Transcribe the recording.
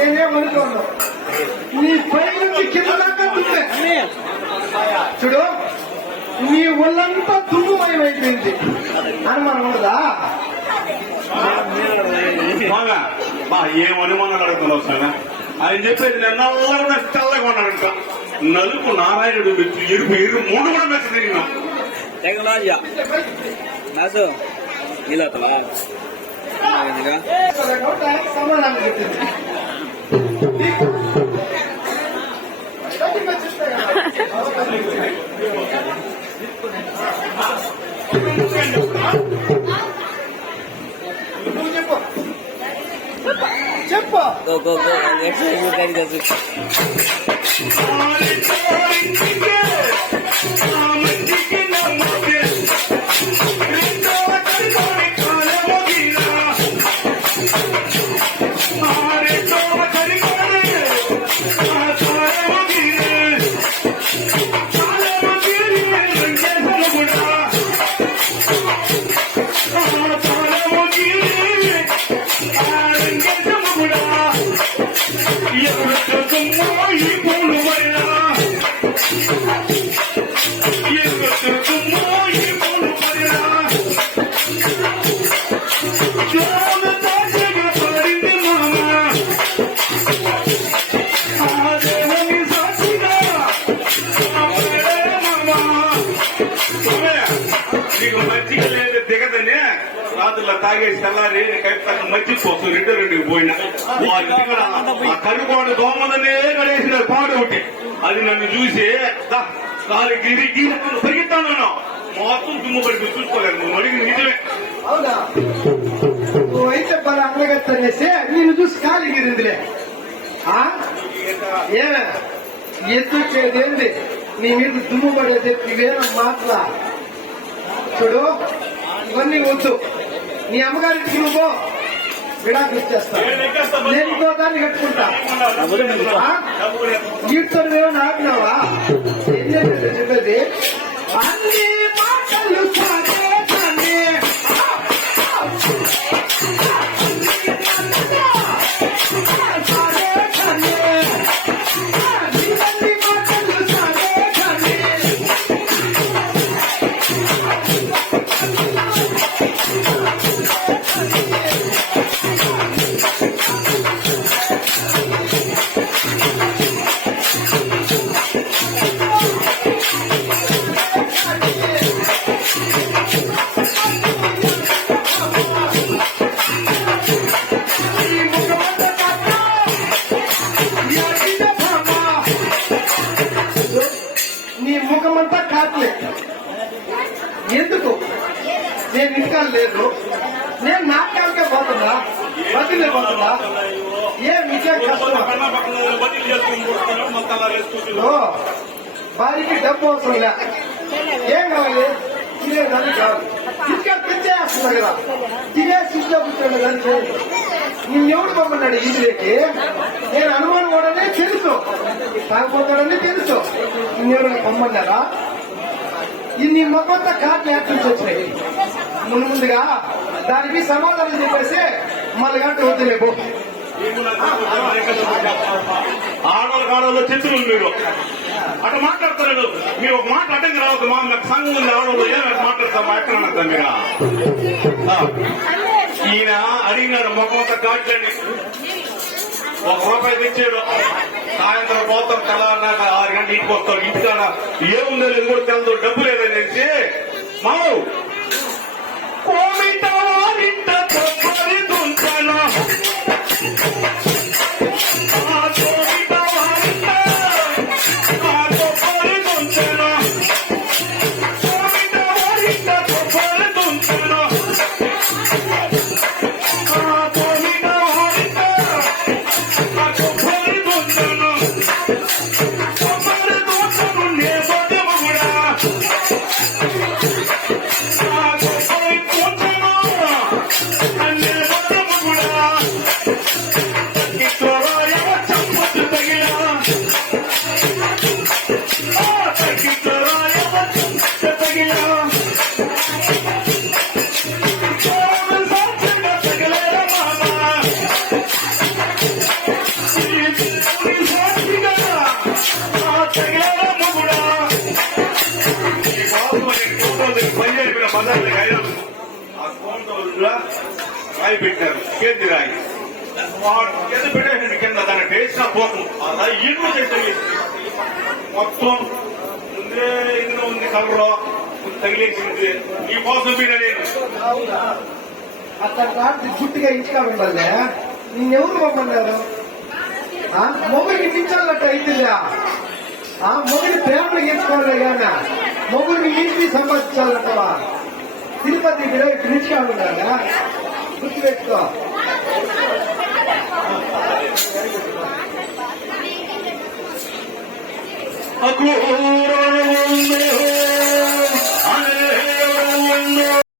నేనేమనుకోను, నీ పై నుంచి కింద దాకా దుమ్మే. చూడు, నీ ఒళ్ళంతా దుమ్ముమయమైపోయింది. అనుమానం ఉండదా? ఏం అనుమానాలు అడుగుతున్నావు సార్? ఆయన చెప్పేది నల్లగా కూడా తెల్లగా ఉన్నాడంట. నలుపు నారాయణుడు మెచ్చు, ఎరుపు ఎరుపు మూడు కూడా మెచ్చు తిరిగినాం. సమాధానం చెప్పింది. చెప్పు దిగదని రాత్రుల్లో తాగేసి తెల్లారి కైపు మర్చిపోతూ రెండుకి పోయినా కనుకోండి దోమదనే గడేసిన పాడు ఒకటి. అది నన్ను చూసి కాలు గిరి గిరి పరిగెత్తాను. మొత్తం దుమ్ము పడిపి చూసుకోలేదు. నువ్వు అడిగింది నిజమే. అవునా? అయితే పని అమ్మగట్టనేసి నేను చూసి కాలు గిరిందిలే. ఎత్తుకేదేంది నీ మీద దుమ్ము పడేది ఇవేనా మాట్లా? చూడు, ఇవన్నీ వద్దు. నీ అమ్మగారికి నువ్వు విడాకులు ఇచ్చేస్తా. నేను ఇంకో దాన్ని కట్టుకుంటా. వీటితో ఏమైనా ఆపినావా? చెప్పేది అన్ని మాటలు నీ ముఖమంతా కాట్లే. ఎందుకు? నేను ఇంటికాలు లేదు. నేను నాటకాలకే పోతున్నా, బదిలీ పోతున్నా. ఏం విజయం కష్టం. వారికి డబ్బు అవసరం లే. ఏం కావాలి? తినేదాన్ని కాదు. ఇంకా పెంచేస్తున్నా కదా, తినేసి ఇంట్లో కూర్చోండి. దానికి నిన్నెవడు పంపన్నాడు ఇంటికి? నేను అనుమానం కూడా తెలుసు, తాగిపోతాడని తెలుసు. నిన్నెవరైనా పంపన్నారా? ఇన్ని మొక్కంతా కార్డు యాక్షన్ వచ్చినాయి. ముందుగా దానికి సమాధానం చెప్పేసి మళ్ళీ గంట వద్దులేపు. ఆడవాళ్ళు చెట్టులు మీరు అటు మాట్లాడతారు. మీరు ఒక మాట అడ్డంగా రావద్దు. మా సంఘం ఉంది ఆడవాళ్ళు ఏమైనా మాట్లాడతాం ఎక్కడ మీరు. ఈయన అడిగినాడు మొక్కమంతా కాట్లని. ₹1 తెచ్చాడు. సాయంత్రం పోతాం కళ అన్నాక 6 గంటలు ఇంటికి వస్తాడు. ఇంటికాడ ఏముందో లేదు కూడా తెలదు. డబ్బు లేదని తెలిసి మావు కోమిట వారింట తుంచాను. రాయి పెట్టారు కేంద్ర రాయి వాడు కింద పెట్టేసింది కింద దాన్ని వేసిన పోతం ఆ రాయి ఇల్లు చేసేది మొత్తం ముందే ఇందులో ఉంది కలర్ తగిలేసింది ఈ కోసం మీద నేను అక్కడ రాత్రి చుట్టుగా ఇంటిగా ఉండాలి నిన్నెవరు పంపన్నారు మొగుడికి మించాలట్టు అవుతుందా మొగుడి ప్రేమలు గీసుకోవాలి కానీ మొగుడిని ఇంటికి సంపాదించాలంటవా తిరుపతి రిచ్గా ఉండాలా గుర్తుపెట్టుకో అగో